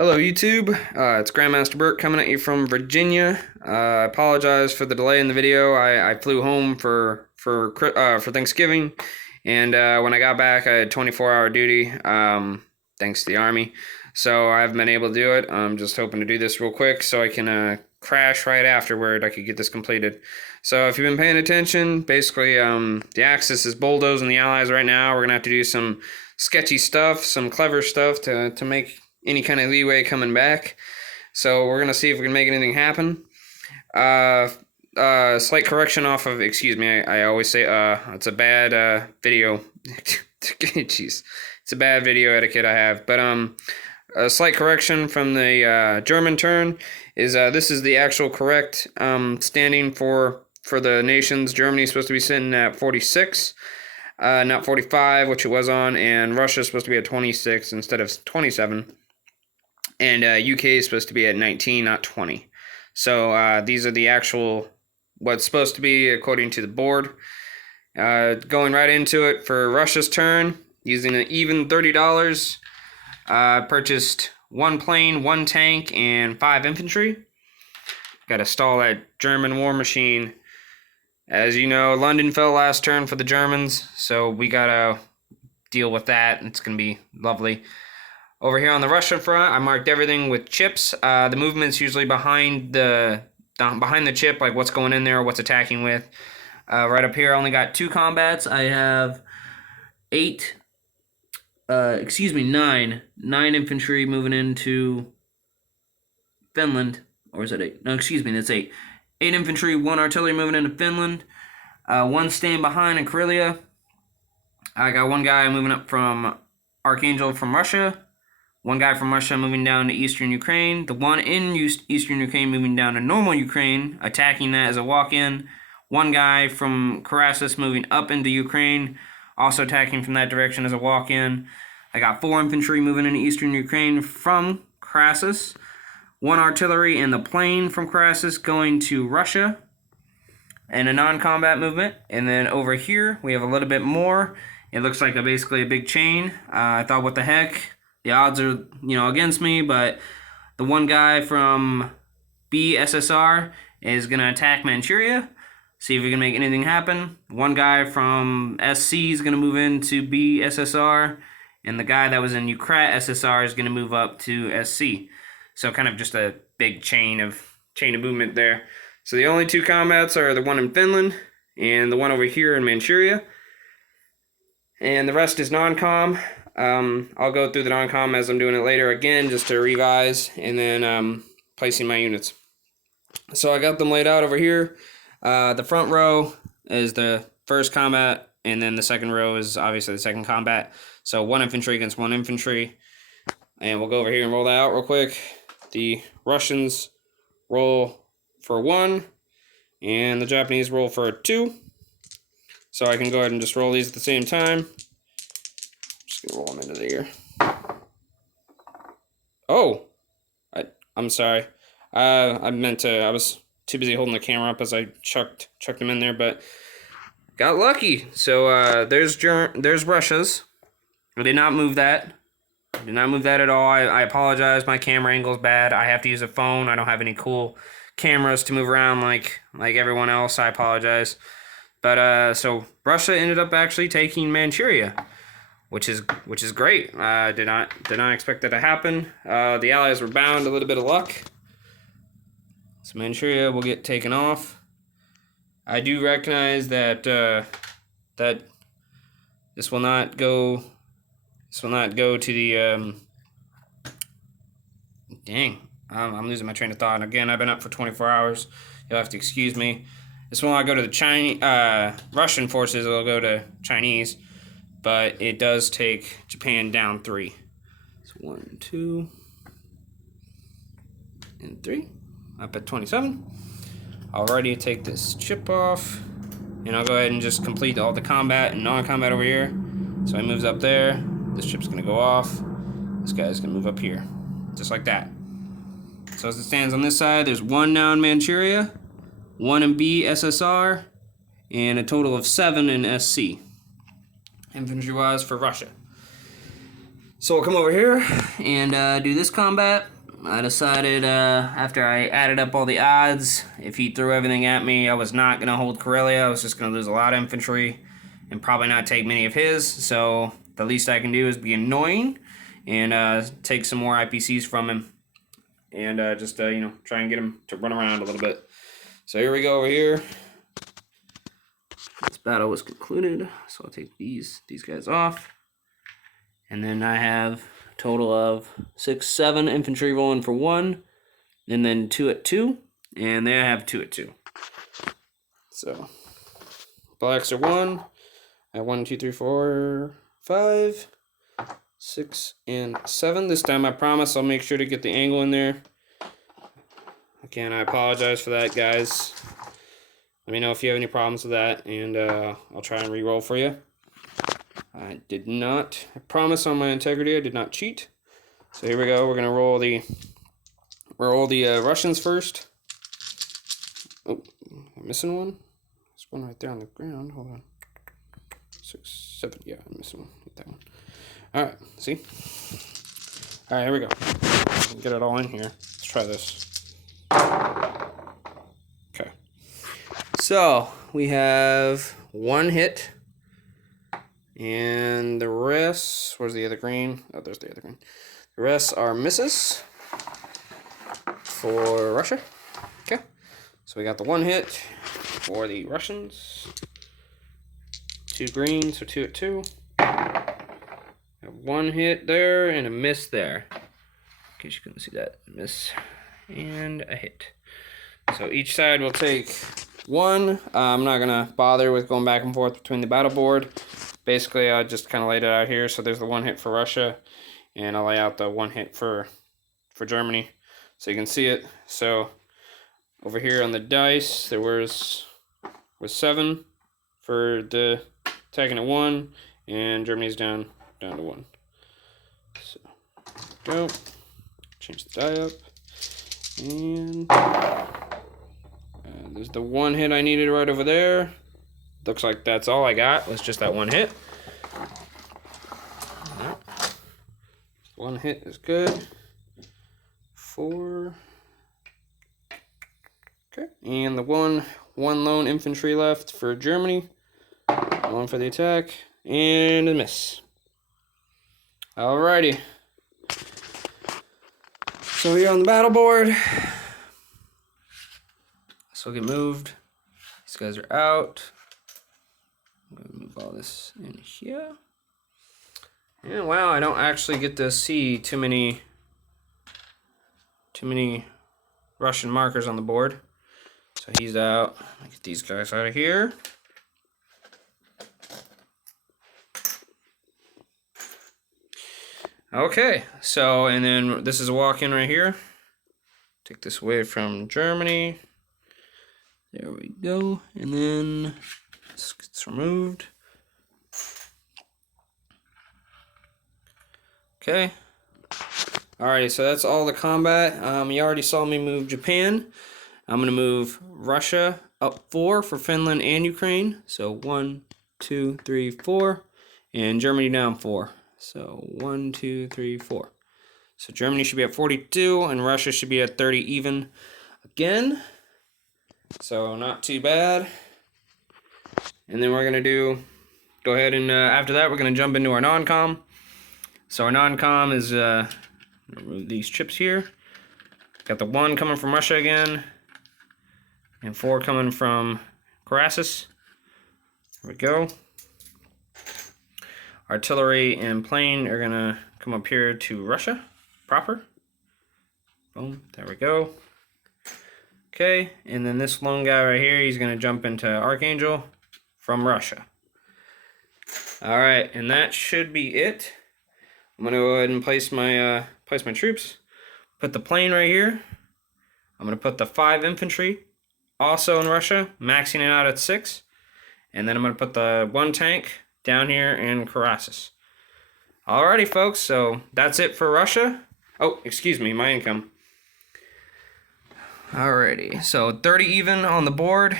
Hello YouTube, it's Grandmaster Bert coming at you from Virginia. I apologize for the delay in the video. I flew home for Thanksgiving, and when I got back I had 24-hour duty, thanks to the Army. So I haven't been able to do it. I'm just hoping to do this real quick so I can crash right afterward. I could get this completed. So if you've been paying attention, basically the Axis is bulldozing the Allies right now. We're going to have to do some sketchy stuff, some clever stuff to make any kind of leeway coming back. So we're going to see if we can make anything happen. Slight correction off of, excuse me, I always say it's a bad video. Jeez. It's a bad video etiquette I have. But a slight correction from the German turn is this is the actual correct standing for the nations. Germany's supposed to be sitting at 46. Not 45, which it was on, and Russia's supposed to be at 26 instead of 27. And UK is supposed to be at 19, not 20. So these are the actual, what's supposed to be according to the board. Going right into it for Russia's turn, using an even $30, purchased 1 plane, 1 tank, and 5 infantry. Got to stall that German war machine. As you know, London fell last turn for the Germans, so we got to deal with that. It's going to be lovely. Over here on the Russian front, I marked everything with chips. The movement's usually behind the chip, like what's going in there, what's attacking with. Right up here, I only got 2 combats. I have 9 infantry moving into Finland. Or is it 8? No, excuse me, that's 8. 8 infantry, 1 artillery moving into Finland. 1 staying behind in Karelia. I got 1 guy moving up from Archangel from Russia. 1 guy from Russia moving down to eastern Ukraine. The 1 in eastern Ukraine moving down to normal Ukraine, attacking that as a walk-in. 1 guy from Karasis moving up into Ukraine, also attacking from that direction as a walk-in. I got 4 infantry moving into eastern Ukraine from Karasis. 1 artillery and the plane from Karasis going to Russia. And a non-combat movement. And then over here, we have a little bit more. It looks like basically a big chain. I thought, what the heck? The odds are, against me, but the 1 guy from BSSR is going to attack Manchuria, see if we can make anything happen. 1 guy from SC is going to move into BSSR, and the guy that was in Ukrat SSR is going to move up to SC. So kind of just a big chain of movement there. So the only 2 combats are the 1 in Finland and the 1 over here in Manchuria. And the rest is non-com. I'll go through the non-com as I'm doing it later again, just to revise, and then placing my units. So I got them laid out over here. The front row is the first combat, and then the second row is obviously the second combat. So 1 infantry against 1 infantry. And we'll go over here and roll that out real quick. The Russians roll for 1, and the Japanese roll for 2. So I can go ahead and just roll these at the same time. Just gonna roll them into the ear. Oh, I'm sorry. I was too busy holding the camera up as I chucked them in there, but got lucky. So there's Russia's. I did not move that. Did not move that at all. I apologize. My camera angle is bad. I have to use a phone. I don't have any cool cameras to move around like everyone else. I apologize. But so Russia ended up actually taking Manchuria, which is great. Did not expect that to happen. The Allies were bound a little bit of luck. So Manchuria will get taken off. I do recognize that that this will not go. This will not go to the. Dang, I'm losing my train of thought. Again, I've been up for 24 hours. You'll have to excuse me. This will not go to the Chinese, Russian forces. It'll go to Chinese, but it does take Japan down 3. So 1, 2, and 3. Up at 27. Alrighty, take this chip off, and I'll go ahead and just complete all the combat and non-combat over here. So he moves up there. This chip's gonna go off. This guy's gonna move up here, just like that. So as it stands on this side, there's 1 now in Manchuria, 1 in BSSR, and a total of 7 in SC. Infantry-wise for Russia. So we'll come over here and do this combat. I decided after I added up all the odds, if he threw everything at me, I was not going to hold Corellia. I was just going to lose a lot of infantry and probably not take many of his. So the least I can do is be annoying and take some more IPCs from him and just try and get him to run around a little bit. So here we go over here. This battle was concluded, so I'll take these guys off. And then I have a total of 6, 7 infantry rolling for 1, and then 2 at 2, and there I have 2 at 2. So blacks are 1. I have 1, 2, 3, 4, 5, 6, and 7. This time I promise I'll make sure to get the angle in there. Again, I apologize for that, guys. Let me know if you have any problems with that, and I'll try and re-roll for you. I did not. I promise on my integrity I did not cheat. So here we go. We're gonna roll the Russians first. Oh, I'm missing one. There's one right there on the ground. Hold on. 6, 7. Yeah, I'm missing one. Hit that one. All right. See. All right. Here we go. Get it all in here. Let's try this. Okay. So we have 1 hit. And the rest, where's the other green? Oh, there's the other green. The rest are misses for Russia. Okay. So we got the 1 hit for the Russians. 2 green, so 2 at 2. 1 hit there and a miss there. In case you couldn't see that. A miss and a hit. So each side will take 1. I'm not going to bother with going back and forth between the battle board. Basically, I just kind of laid it out here. So there's the 1 hit for Russia, and I'll lay out the 1 hit for Germany, so you can see it. So over here on the dice, there was 7 for the attacking at 1, and Germany's down to 1. So go, change the die up, and there's the 1 hit I needed right over there. Looks like that's all I got, was just that 1 hit. Right. 1 hit is good. 4. Okay, and the one lone infantry left for Germany. 1 for the attack, and a miss. Alrighty. So here on the battle board, this will get moved. These guys are out. I'm going to move all this in here. And wow, I don't actually get to see too many Russian markers on the board. So he's out. I'll get these guys out of here. Okay, so and then this is a walk-in right here. Take this away from Germany. There we go. And then this gets removed. Okay. Alrighty, so that's all the combat. You already saw me move Japan. I'm going to move Russia up 4 for Finland and Ukraine. So 1, 2, 3, 4. And Germany down 4. So 1, 2, 3, 4. So Germany should be at 42 and Russia should be at 30 even again. So not too bad. And then we're going to go ahead and after that we're going to jump into our non-com. So our non-com is, remove these chips here. Got the 1 coming from Russia again. And 4 coming from Crassus. There we go. Artillery and plane are going to come up here to Russia proper. Boom, there we go. Okay, and then this lone guy right here, he's going to jump into Archangel from Russia. Alright, and that should be it. I'm going to go ahead and place my troops. Put the plane right here. I'm going to put the 5 infantry also in Russia, maxing it out at 6. And then I'm going to put the 1 tank down here in Crassus. Alrighty, folks, so that's it for Russia. Oh, excuse me, my income. Alrighty, so 30 even on the board.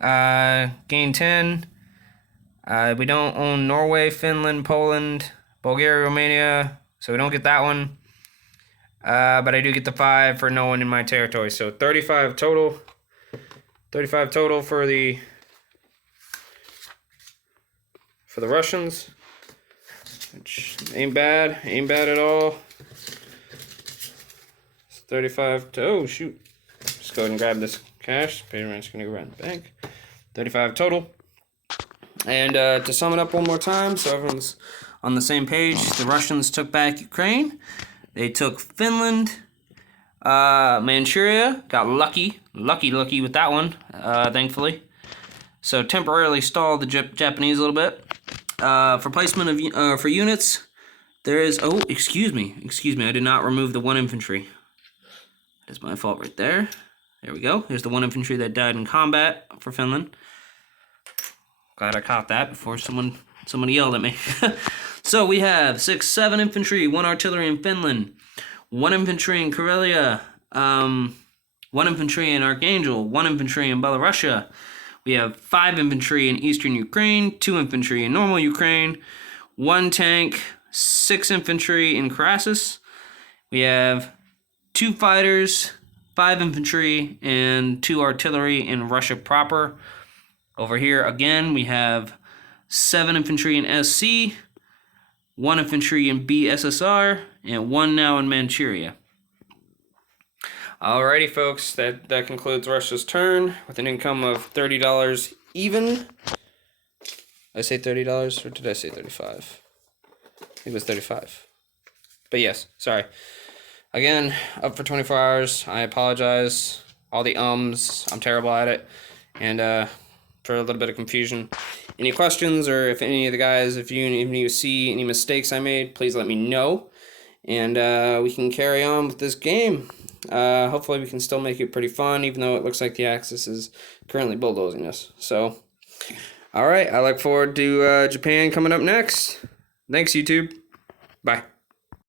Gain 10. We don't own Norway, Finland, Poland, Bulgaria, Romania, So we don't get that one. But I do get the 5 for no one in my territory. So 35 total. 35 total for the Russians. Which ain't bad. Ain't bad at all. It's 35 to, oh shoot. Just go ahead and grab this cash. Payment's gonna go right in the bank. 35 total. And to sum it up one more time, so everyone's on the same page, the Russians took back Ukraine. They took Finland, Manchuria. Got lucky with that one, thankfully. So temporarily stalled the Japanese a little bit. For placement of for units, there is. Oh, excuse me. I did not remove the 1 infantry. That's my fault right there. There we go. There's the 1 infantry that died in combat for Finland. Glad I caught that before someone yelled at me. So we have 6, 7 infantry, 1 artillery in Finland, 1 infantry in Karelia, 1 infantry in Archangel, 1 infantry in Belarusia. We have 5 infantry in eastern Ukraine, 2 infantry in normal Ukraine, 1 tank, 6 infantry in Karasis. We have 2 fighters, 5 infantry, and 2 artillery in Russia proper. Over here, again, we have 7 infantry in SC, 1 infantry in BSSR, and 1 now in Manchuria. Alrighty, folks, that concludes Russia's turn with an income of $30 even. Did I say $30 or did I say 35? I think it was 35. But yes, sorry. Again, up for 24 hours. I apologize. All the ums, I'm terrible at it. And for a little bit of confusion. Any questions, or if any of the guys, if you see any mistakes I made, please let me know. And we can carry on with this game. Hopefully we can still make it pretty fun, even though it looks like the Axis is currently bulldozing us. So, alright, I look forward to Japan coming up next. Thanks, YouTube. Bye.